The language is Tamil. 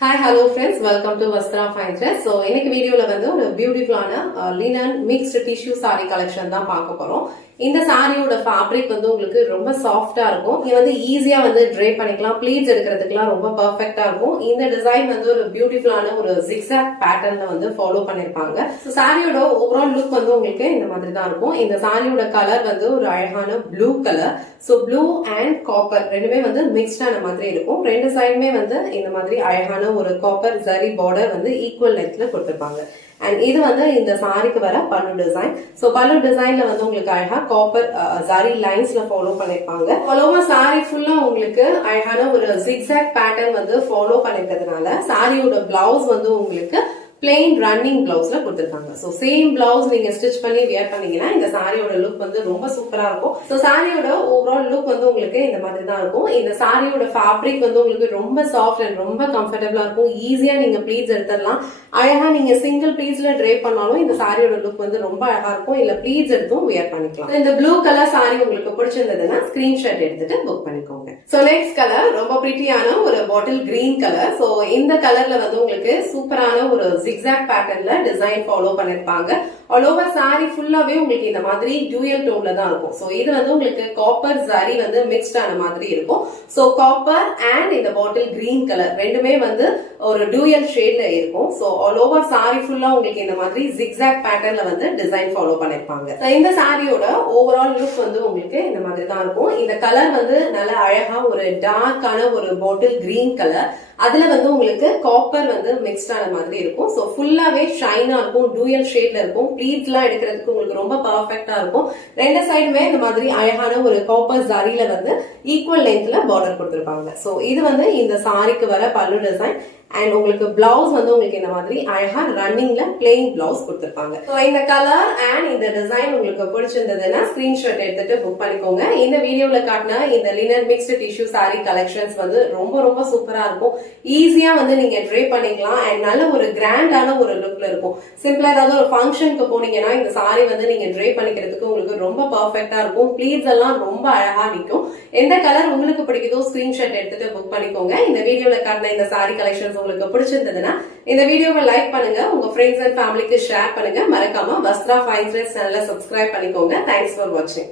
Hi, hello friends. Welcome to Vastra Fine Dress. So, இன்னைக்கு வீடியோல வந்து ஒரு பியூட்டிஃபுல்லான linen mixed tissue saree collection தான் பார்க்க போறோம். இந்த சாரியோட ஃபேப்ரிக் வந்து உங்களுக்கு ரொம்ப சாஃப்டா இருக்கும். இது வந்து ஈஸியா வந்து ட்ரே பண்ணிக்கலாம். ப்ளீட்ஸ் எடுக்கிறதுக்குலாம் ரொம்ப பெர்ஃபெக்ட்டா இருக்கும். இந்த டிசைன் வந்து ஒரு பியூட்டிஃபுல்லான ஒரு ஜிக்ஸாக் பேட்டர்ன்ல வந்து ஃபாலோ பண்ணிருப்பாங்க. ஸோ சாரியோட ஓவரால் லுக் வந்து உங்களுக்கு இந்த மாதிரி தான் இருக்கும். இந்த சாரியோட கலர் வந்து ஒரு அழகான blue colour. So blue and copper ரெண்டுமே வந்து மிக்ஸ்டான மாதிரி இருக்கும். ரெண்டு சைடுமே வந்து இந்த மாதிரி அழகான ஒரு காப்பர் ஜரி பார்டர் வந்து ஈக்குவல் லென்த்ல கொடுத்திருப்பாங்க. அண்ட் இது வந்து இந்த சாரிக்கு வர பல்லு டிசைன். சோ பல்லு டிசைன்ல வந்து உங்களுக்கு அழகா காப்பர் ஜரி லைன்ஸ்ல ஃபாலோ பண்ணிருப்பாங்க. ஃபாலோவா சாரி ஃபுல்லா உங்களுக்கு அழகான ஒரு ஜிக்ஸாக் பேட்டர்ன் வந்து ஃபாலோ பண்ணிருக்கிறதுனால சாரியோட பிளவுஸ் வந்து உங்களுக்கு பிளெயின் ரன்னிங் பிளவுஸ்ல கொடுத்திருக்காங்க. சோ சேம் பிளவுஸ் நீங்க ஸ்டிச் பண்ணி வியர் பண்ணீங்கன்னா இந்த சாரியோட லுக் வந்து ரொம்ப சூப்பரா இருக்கும். சோ சாரியோட ஓவரால் லுக் வந்து உங்களுக்கு இந்த மாதிரி தான் இருக்கும். இந்த சாரியோட ஃபேப்ரிக் வந்து உங்களுக்கு ரொம்ப சாஃப்ட் அண்ட் ரொம்ப கம்ஃபர்டபுளா இருக்கும். ஈஸியா நீங்க ப்ளீட்ஸ் எடுத்துடலாம். அழகா நீங்க சிங்கிள் ப்ளீட்ஸ்ல ட்ரே பண்ணாலும் இந்த சாரியோட லுக் வந்து ரொம்ப அழகா இருக்கும். இல்ல ப்ளீட்ஸ் எடுத்தும் வியர் பண்ணிக்கலாம். இந்த ப்ளூ கலர் சாரி உங்களுக்கு பிடிச்சிருந்ததுன்னா ஸ்கிரீன்ஷாட் எடுத்துட்டு புக் பண்ணிக்கோங்க. சோ நெக்ஸ்ட் கலர் ரொம்ப பிரிட்டியான ஒரு பாட்டில் கிரீன் கலர். சோ இந்த கலர்ல வந்து உங்களுக்கு சூப்பரான ஒரு zigzag பேட்டர்ன்ல டிசைன் ஃபாலோ பண்ணிருப்பாங்க. ஆல் ஓவர் சாரி ஃபுல்லாவே உங்களுக்கு இந்த மாதிரி டூயல் டோன்ல தான் இருக்கும். சோ இது வந்து உங்களுக்கு காப்பர் ஜரி வந்து மிக்ஸ்ட் ஆன மாதிரி இருக்கும். சோ காப்பர் அண்ட் இந்த பாட்டில் கிரீன் கலர் ரெண்டுமே வந்து ஒரு டூயல் ஷேட்ல இருக்கும். சோ ஆல் ஓவர் சாரி ஃபுல்லா உங்களுக்கு இந்த மாதிரி zigzag பேட்டர்ன்ல வந்து டிசைன் ஃபாலோ பண்ணிருப்பாங்க. இந்த சாரியோட ஓவரால் லுக் வந்து உங்களுக்கு இந்த மாதிரி தான் இருக்கும். இந்த கலர் வந்து நல்ல அழகா ஒரு டார்க்கான ஒரு பாட்டில் கிரீன் கலர். அதுல வந்து உங்களுக்கு காப்பர் வந்து மிக்ஸ்ட் ஆன மாதிரி இருக்கும். சோ ஃபுல்லாவே ஷைனா இருக்கும், டூயல் ஷேட்ல இருக்கும். ப்ளீட்ஸ் எல்லாம் எடுக்கிறதுக்கு உங்களுக்கு ரொம்ப பர்ஃபெக்டா இருக்கும். ரெண்டு சைடுமே இந்த மாதிரி அழகான ஒரு காப்பர் ஜரியில வந்து ஈக்குவல் லென்த்ல பார்டர் கொடுத்திருப்பாங்க. சோ இது வந்து இந்த சாரிக்கு வர பல்லு டிசைன். அண்ட் உங்களுக்கு பிளவுஸ் வந்து உங்களுக்கு இந்த மாதிரி அழகா ரன்னிங்ல பிளெயின் பிளவுஸ் கொடுத்திருப்பாங்க. சோ இந்த கலர் அண்ட் இந்த டிசைன் உங்களுக்கு பிடிச்சிருந்ததுன்னா ஸ்கிரீன்ஷாட் எடுத்துட்டு புக் பண்ணிக்கோங்க. இந்த வீடியோல காட்டின இந்த linen mixed tissue sorry collections வந்து ரொம்ப ரொம்ப சூப்பரா இருக்கும். ஈஸியா வந்து நீங்க ட்ரே பண்ணிக்கலாம் அண்ட் நல்ல ஒரு கிராண்டான ஒரு லுக்ல இருக்கும். சிம்பிளா ஏதாவது ஒரு ஃபங்க்ஷனுக்கு போனீங்கன்னா இந்த சாரி வந்து நீங்க ட்ரே பண்ணிக்கிறதுக்கு உங்களுக்கு ரொம்ப பர்ஃபெக்டா இருக்கும். ப்ளீட்ஸ் எல்லாம் ரொம்ப அழகா நிற்கும். எந்த கலர் உங்களுக்கு பிடிக்குதோ ஸ்கிரீன்ஷாட் எடுத்துட்டு புக் பண்ணிக்கோங்க. இந்த வீடியோல காட்டின இந்த சாரி கலெக்ஷன்ஸ் உங்களுக்கு பிடிச்சிருந்ததுன்னா இந்த வீடியோவை லைக் பண்ணுங்க, உங்க ஃப்ரெண்ட்ஸ் அண்ட் ஃபேமிலிக்கு ஷேர் பண்ணுங்க. மறக்காம வஸ்த்ரா ஃபைன் ட்ரெஸ் சேனலை சப்ஸ்கிரைப் பண்ணிக்கோங்க. தேங்க்ஸ் ஃபார் வாட்சிங்.